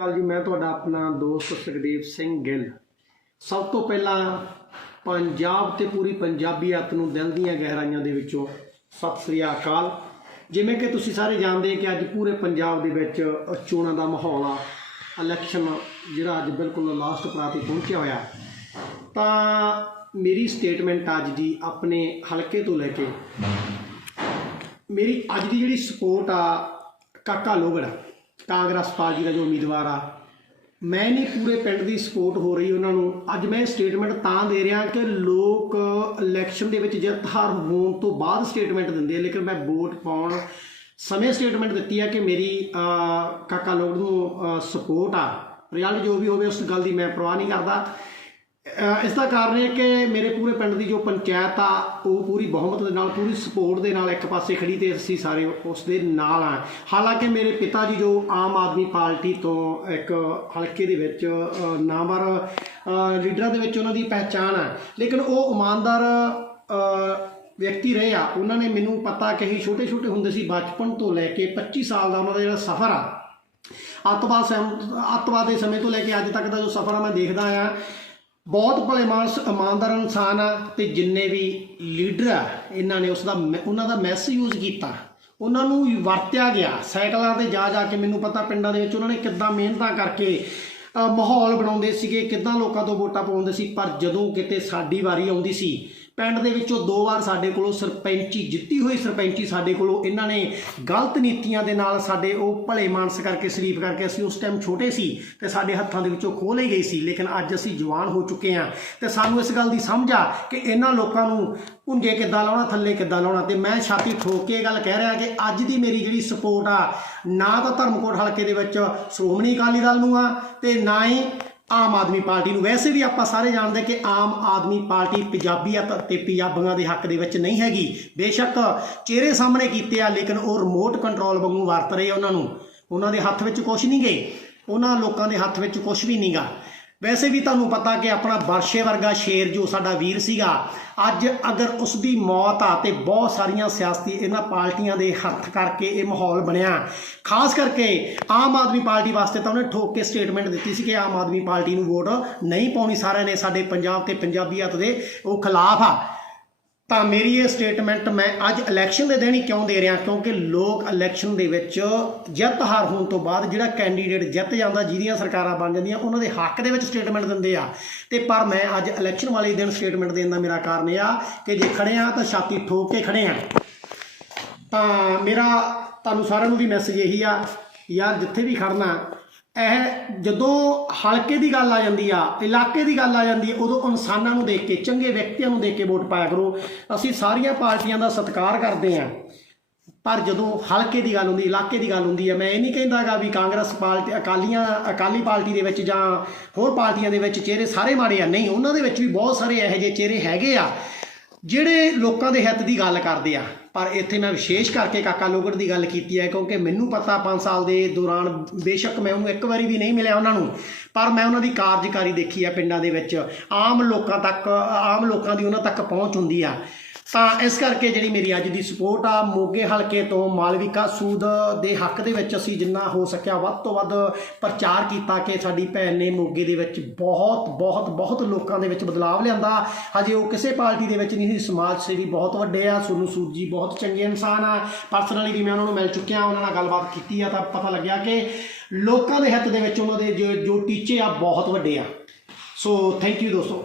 ਹਾਲ ਜੀ, ਮੈਂ ਤੁਹਾਡਾ ਆਪਣਾ ਦੋਸਤ ਸੁਖਦੇਵ ਸਿੰਘ ਗਿੱਲ। ਸਭ ਤੋਂ ਪਹਿਲਾਂ ਪੰਜਾਬ ਤੇ ਪੂਰੀ ਪੰਜਾਬੀਅਤ ਨੂੰ ਦਿਲ ਦੀਆਂ ਗਹਿਰਾਈਆਂ ਦੇ ਵਿੱਚੋਂ ਸਤਿ ਸ੍ਰੀ ਅਕਾਲ। ਜਿਵੇਂ ਕਿ ਤੁਸੀਂ ਸਾਰੇ ਜਾਣਦੇ ਕਿ ਅੱਜ ਪੂਰੇ ਪੰਜਾਬ ਦੇ ਵਿੱਚ ਚੋਣਾਂ ਦਾ ਮਾਹੌਲ ਆ। ਇਲੈਕਸ਼ਨ ਜਿਹੜਾ ਅੱਜ ਬਿਲਕੁਲ ਲਾਸਟ ਪ੍ਰਾਤੀ ਪਹੁੰਚਿਆ ਹੋਇਆ। ਤਾਂ ਮੇਰੀ ਸਟੇਟਮੈਂਟ ਅੱਜ ਦੀ ਆਪਣੇ ਹਲਕੇ ਤੋਂ ਲੈ ਕੇ। ਮੇਰੀ ਅੱਜ ਦੀ ਜਿਹੜੀ ਸਪੋਰਟ ਆ ਕਾਕਾ ਲੋਗੜ ਕਾਂਗਰਸ ਪਾਰਟੀ ਦਾ ਜੋ ਉਮੀਦਵਾਰ ਆ, ਮੈਂ ਨਹੀਂ ਪੂਰੇ ਪਿੰਡ ਦੀ ਸਪੋਰਟ ਹੋ ਰਹੀ ਉਹਨਾਂ ਨੂੰ। ਅੱਜ ਮੈਂ ਸਟੇਟਮੈਂਟ ਤਾਂ ਦੇ ਰਿਹਾ ਕਿ ਲੋਕ ਇਲੈਕਸ਼ਨ ਦੇ ਵਿੱਚ ਜਿੱਤ ਹਾਰ ਹੋਣ ਤੋਂ ਬਾਅਦ ਸਟੇਟਮੈਂਟ ਦਿੰਦੇ ਆ, ਲੇਕਿਨ ਮੈਂ ਵੋਟ ਪਾਉਣ ਸਮੇਂ ਸਟੇਟਮੈਂਟ ਦਿੱਤੀ ਆ ਕਿ ਮੇਰੀ ਕਾਕਾ ਲੋਗੜ ਨੂੰ ਸਪੋਰਟ ਆ। ਰਿਜ਼ਲਟ ਜੋ ਵੀ ਹੋਵੇ ਉਸ ਗੱਲ ਦੀ ਮੈਂ ਪਰਵਾਹ ਨਹੀਂ ਕਰਦਾ। ਇਸ ਦਾ ਕਾਰਨ ਇਹ ਕਿ ਮੇਰੇ ਪੂਰੇ ਪਿੰਡ ਦੀ ਜੋ ਪੰਚਾਇਤ ਆ, ਉਹ ਪੂਰੀ ਬਹੁਮਤ ਦੇ ਨਾਲ, ਪੂਰੀ ਸਪੋਰਟ ਦੇ ਨਾਲ ਇੱਕ ਪਾਸੇ ਖੜੀ ਤੇ ਅਸੀਂ ਸਾਰੇ ਉਸ ਦੇ ਨਾਲ ਆ। ਹਾਲਾਂਕਿ ਮੇਰੇ ਪਿਤਾ ਜੀ ਜੋ ਆਮ ਆਦਮੀ ਪਾਰਟੀ ਤੋਂ ਇੱਕ ਹਲਕੇ ਦੇ ਵਿੱਚ ਨਾਮਵਰ ਲੀਡਰਾਂ ਦੇ ਵਿੱਚ ਉਹਨਾਂ ਦੀ ਪਹਿਚਾਣ ਆ। ਲੇਕਿਨ ਉਹ ਇਮਾਨਦਾਰ ਵਿਅਕਤੀ ਰਹੇ ਆ। ਉਹਨਾਂ ਨੇ ਮੈਨੂੰ ਪਤਾ ਕਿ ਅਸੀਂ ਛੋਟੇ ਛੋਟੇ ਹੁੰਦੇ ਸੀ, ਬਚਪਨ ਤੋਂ ਲੈ ਕੇ 25 ਸਾਲ ਦਾ ਉਹਨਾਂ ਦਾ ਜਿਹੜਾ ਸਫ਼ਰ ਆ, ਅੱਤਵਾਦ ਸਮ, ਅੱਤਵਾਦ ਦੇ ਸਮੇਂ ਤੋਂ ਲੈ ਕੇ ਅੱਜ ਤੱਕ ਦਾ ਜੋ ਸਫ਼ਰ ਆ, ਮੈਂ ਦੇਖਦਾ ਆ ਬਹੁਤ ਭਲੇ ਮਾਨਸ ਇਮਾਨਦਾਰ ਇਨਸਾਨ ਆ ਤੇ ਜਿੰਨੇ ਵੀ ਲੀਡਰ ਆ, ਇਹਨਾਂ ਨੇ ਉਸ ਦਾ ਉਹਨਾਂ ਦਾ ਮੈਸ ਯੂਜ਼ ਕੀਤਾ। ਉਹਨਾਂ ਨੂੰ ਵਰਤਿਆ ਗਿਆ। ਸਾਈਕਲਾਂ ਤੇ ਜਾ ਜਾ ਕੇ ਮੈਨੂੰ ਪਤਾ ਪਿੰਡਾਂ ਦੇ ਵਿੱਚ ਉਹਨਾਂ ਨੇ ਕਿੱਦਾਂ ਮਿਹਨਤਾਂ ਕਰਕੇ ਮਾਹੌਲ ਬਣਾਉਂਦੇ ਸੀਗੇ, ਕਿੱਦਾਂ ਲੋਕਾਂ ਤੋਂ ਵੋਟਾਂ ਪਾਉਂਦੇ ਸੀ, ਪਰ ਜਦੋਂ ਕਿਤੇ ਸਾਡੀ ਵਾਰੀ ਆਉਂਦੀ ਸੀ ਪਿੰਡ ਦੇ ਵਿੱਚੋਂ ਦੋ ਵਾਰ ਸਾਡੇ ਕੋਲੋਂ ਸਰਪੰਚੀ ਜਿੱਤੀ ਹੋਈ ਸਰਪੰਚੀ ਸਾਡੇ ਕੋਲੋਂ। ਇਹਨਾਂ ਨੇ ਗਲਤ ਨੀਤੀਆਂ ਦੇ ਨਾਲ ਸਾਡੇ ਉਹ ਭਲੇ ਮਾਨਸ ਕਰਕੇ ਸਲੀਪ ਕਰਕੇ ਅਸੀਂ ਉਸ ਟਾਈਮ ਛੋਟੇ ਸੀ ਤੇ ਸਾਡੇ ਹੱਥਾਂ ਦੇ ਵਿੱਚੋਂ ਖੋਹ ਲਈ ਗਈ ਸੀ। ਲੇਕਿਨ ਅੱਜ ਅਸੀਂ ਜਵਾਨ ਹੋ ਚੁੱਕੇ ਹਾਂ ਤੇ ਸਾਨੂੰ ਇਸ ਗੱਲ ਦੀ ਸਮਝ ਆ ਕਿ ਇਹਨਾਂ ਲੋਕਾਂ ਨੂੰ ਪੁੰਜੇ ਕਿੱਦਾਂ ਲਾਉਣਾ, ਥੱਲੇ ਕਿੱਦਾਂ ਲਾਉਣਾ। ਤੇ ਮੈਂ ਛਾਤੀ ਠੋਕ ਕੇ ਇਹ ਗੱਲ ਕਹਿ ਰਿਹਾ ਕਿ ਅੱਜ ਦੀ ਮੇਰੀ ਜਿਹੜੀ ਸਪੋਰਟ ਆ, ਨਾ ਤਾਂ ਧਰਮਕੋਟ ਹਲਕੇ ਦੇ ਵਿੱਚ ਸ਼੍ਰੋਮਣੀ ਅਕਾਲੀ ਦਲ ਨੂੰ ਆ ਤੇ ਨਾ ਹੀ ਆਮ ਆਦਮੀ ਪਾਰਟੀ ਨੂੰ। ਵੈਸੇ ਵੀ ਆਪਾਂ ਸਾਰੇ ਜਾਣਦੇ ਕਿ ਆਮ ਆਦਮੀ ਪਾਰਟੀ ਪੰਜਾਬੀਅਤ ਤੇ ਪੰਜਾਬੀਆਂ ਦੇ ਹੱਕ ਦੇ ਵਿੱਚ ਨਹੀਂ ਹੈਗੀ। ਬੇਸ਼ੱਕ ਚਿਹਰੇ ਸਾਹਮਣੇ ਕੀਤੇ ਆ, ਲੇਕਿਨ ਉਹ ਰਿਮੋਟ ਕੰਟਰੋਲ ਵਾਂਗੂ ਵਰਤ ਰਹੇ ਆ ਉਹਨਾਂ ਨੂੰ। ਉਹਨਾਂ ਦੇ ਹੱਥ ਵਿੱਚ ਕੁਝ ਨਹੀਂ ਗਏ ਉਹਨਾਂ ਲੋਕਾਂ ਦੇ ਹੱਥ ਵਿੱਚ ਕੁਝ ਵੀ ਨਹੀਂਗਾ ਵੈਸੇ ਵੀ ਤੁਹਾਨੂੰ ਪਤਾ ਕਿ ਆਪਣਾ ਵਰਸ਼ੇ ਵਰਗਾ ਸ਼ੇਰ ਜੋ ਸਾਡਾ ਵੀਰ ਸੀਗਾ, ਅੱਜ ਅਗਰ ਉਸ ਦੀ ਮੌਤ ਆ ਤੇ ਬਹੁਤ ਸਾਰੀਆਂ ਸਿਆਸਤੀ ਇਹਨਾਂ ਪਾਰਟੀਆਂ ਦੇ ਹੱਥ ਕਰਕੇ ਇਹ ਮਾਹੌਲ ਬਣਿਆ। ਖਾਸ ਕਰਕੇ ਆਮ ਆਦਮੀ ਪਾਰਟੀ ਵਾਸਤੇ ਤਾਂ ਉਹਨੇ ਠੋਕ ਕੇ ਸਟੇਟਮੈਂਟ ਦਿੱਤੀ ਸੀ ਕਿ ਆਮ ਆਦਮੀ ਪਾਰਟੀ ਨੂੰ ਵੋਟ ਨਹੀਂ ਪਾਉਣੀ ਸਾਰਿਆਂ ਨੇ ਸਾਡੇ ਪੰਜਾਬ ਤੇ ਪੰਜਾਬੀਅਤ ਦੇ ਉਹ ਖਿਲਾਫ ਆ। ਤਾਂ ਮੇਰੀ ਇਹ ਸਟੇਟਮੈਂਟ ਮੈਂ ਅੱਜ ਇਲੈਕਸ਼ਨ ਦੇ ਦਿਨ ਹੀ ਕਿਉਂ ਦੇ ਰਿਹਾ? ਕਿਉਂਕਿ ਲੋਕ ਇਲੈਕਸ਼ਨ ਦੇ ਵਿੱਚ ਜਿੱਤ ਹਾਰ ਹੋਣ ਤੋਂ ਬਾਅਦ ਜਿਹੜਾ ਕੈਂਡੀਡੇਟ ਜਿੱਤ ਜਾਂਦਾ, ਜਿਹਦੀਆਂ ਸਰਕਾਰਾਂ ਬਣ ਜਾਂਦੀਆਂ, ਉਹਨਾਂ ਦੇ ਹੱਕ ਦੇ ਵਿੱਚ ਸਟੇਟਮੈਂਟ ਦਿੰਦੇ ਆ। ਤੇ ਪਰ ਮੈਂ ਅੱਜ ਇਲੈਕਸ਼ਨ ਵਾਲੇ ਦਿਨ ਸਟੇਟਮੈਂਟ ਦੇਣ ਦਾ ਮੇਰਾ ਕਾਰਨ ਇਹ ਆ ਕਿ ਜੇ ਖੜੇ ਆ ਤਾਂ ਛਾਤੀ ਠੋਕ ਕੇ ਖੜੇ ਆ। ਤਾਂ ਮੇਰਾ ਤੁਹਾਨੂੰ ਸਾਰਿਆਂ ਨੂੰ ਵੀ ਮੈਸੇਜ ਇਹੀ ਆ, ਯਾਰ ਜਿੱਥੇ ਵੀ ਖੜਨਾ ਇਹ ਜਦੋਂ ਹਲਕੇ ਦੀ ਗੱਲ ਆ ਜਾਂਦੀ ਆ, ਇਲਾਕੇ ਦੀ ਗੱਲ ਆ ਜਾਂਦੀ ਹੈ ਉਦੋਂ ਇਨਸਾਨਾਂ ਨੂੰ ਦੇਖ ਕੇ, ਚੰਗੇ ਵਿਅਕਤੀਆਂ ਨੂੰ ਦੇਖ ਕੇ ਵੋਟ ਪਾਇਆ ਕਰੋ। ਅਸੀਂ ਸਾਰੀਆਂ ਪਾਰਟੀਆਂ ਦਾ ਸਤਿਕਾਰ ਕਰਦੇ ਆ ਪਰ ਜਦੋਂ ਹਲਕੇ ਦੀ ਗੱਲ ਹੁੰਦੀ, ਇਲਾਕੇ ਦੀ ਗੱਲ ਹੁੰਦੀ ਹੈ ਮੈਂ ਇਹ ਨਹੀਂ ਕਹਿੰਦਾਗਾ ਵੀ ਕਾਂਗਰਸ ਪਾਰਟੀ, ਅਕਾਲੀਆਂ, ਅਕਾਲੀ ਪਾਰਟੀ ਦੇ ਵਿੱਚ ਜਾਂ ਹੋਰ ਪਾਰਟੀਆਂ ਦੇ ਵਿੱਚ ਚਿਹਰੇ ਸਾਰੇ ਮਾੜੇ ਆ। ਨਹੀਂ, ਉਹਨਾਂ ਦੇ ਵਿੱਚ ਵੀ ਬਹੁਤ ਸਾਰੇ ਇਹੋ ਜਿਹੇ ਚਿਹਰੇ ਹੈਗੇ ਆ। ਜਿਹੜੇ ਲੋਕਾਂ ਦੇ ਹਿੱਤ ਦੀ ਗੱਲ ਕਰਦੇ ਆ, ਪਰ ਇੱਥੇ ਮੈਂ ਵਿਸ਼ੇਸ਼ ਕਰਕੇ ਕਾਕਾ ਲੋਗੜ ਦੀ ਗੱਲ ਕੀਤੀ ਹੈ, ਕਿਉਂਕਿ ਮੈਨੂੰ ਪਤਾ 5 ਸਾਲ ਦੇ ਦੌਰਾਨ ਬੇਸ਼ੱਕ ਮੈਂ ਉਹਨੂੰ ਇੱਕ ਵਾਰੀ ਵੀ ਨਹੀਂ ਮਿਲਿਆ ਉਹਨਾਂ ਨੂੰ, ਪਰ ਮੈਂ ਉਹਨਾਂ ਦੀ ਕਾਰਜਕਾਰੀ ਦੇਖੀ ਆ ਪਿੰਡਾਂ ਦੇ ਵਿੱਚ, ਆਮ ਲੋਕਾਂ ਤੱਕ, ਆਮ ਲੋਕਾਂ ਦੀ ਉਹਨਾਂ ਤੱਕ ਪਹੁੰਚ ਹੁੰਦੀ ਆ। ਤਾਂ ਇਸ ਕਰਕੇ ਜਿਹੜੀ ਮੇਰੀ ਅੱਜ ਦੀ ਸਪੋਰਟ ਆ, ਮੋਗੇ ਹਲਕੇ ਤੋਂ ਮਾਲਵਿਕਾ ਸੂਦ ਦੇ ਹੱਕ ਦੇ ਵਿੱਚ ਅਸੀਂ ਜਿੰਨਾ ਹੋ ਸਕਿਆ ਵੱਧ ਤੋਂ ਵੱਧ ਪ੍ਰਚਾਰ ਕੀਤਾ ਕਿ ਸਾਡੀ ਭੈਣ ਨੇ ਮੋਗੇ ਦੇ ਵਿੱਚ ਬਹੁਤ ਬਹੁਤ ਬਹੁਤ ਲੋਕਾਂ ਦੇ ਵਿੱਚ ਬਦਲਾਵ ਲਿਆਂਦਾ। ਹਜੇ ਉਹ ਕਿਸੇ ਪਾਰਟੀ ਦੇ ਵਿੱਚ ਨਹੀਂ ਸੀ, ਸਮਾਜ ਸੇਵੀ ਬਹੁਤ ਵੱਡੇ ਆ, ਸੋਨੂੰ ਸੂਦ ਜੀ ਬਹੁਤ ਚੰਗੇ ਇਨਸਾਨ ਆ। ਪਰਸਨਲੀ ਵੀ ਮੈਂ ਉਹਨਾਂ ਨੂੰ ਮਿਲ ਚੁੱਕਿਆ, ਉਹਨਾਂ ਨਾਲ ਗੱਲਬਾਤ ਕੀਤੀ ਆ ਤਾਂ ਪਤਾ ਲੱਗਿਆ ਕਿ ਲੋਕਾਂ ਦੇ ਹਿੱਤ ਦੇ ਵਿੱਚ ਉਹਨਾਂ ਦੇ ਜੋ ਟੀਚੇ ਆ, ਬਹੁਤ ਵੱਡੇ ਆ। ਸੋ ਥੈਂਕ ਯੂ ਦੋਸਤੋ।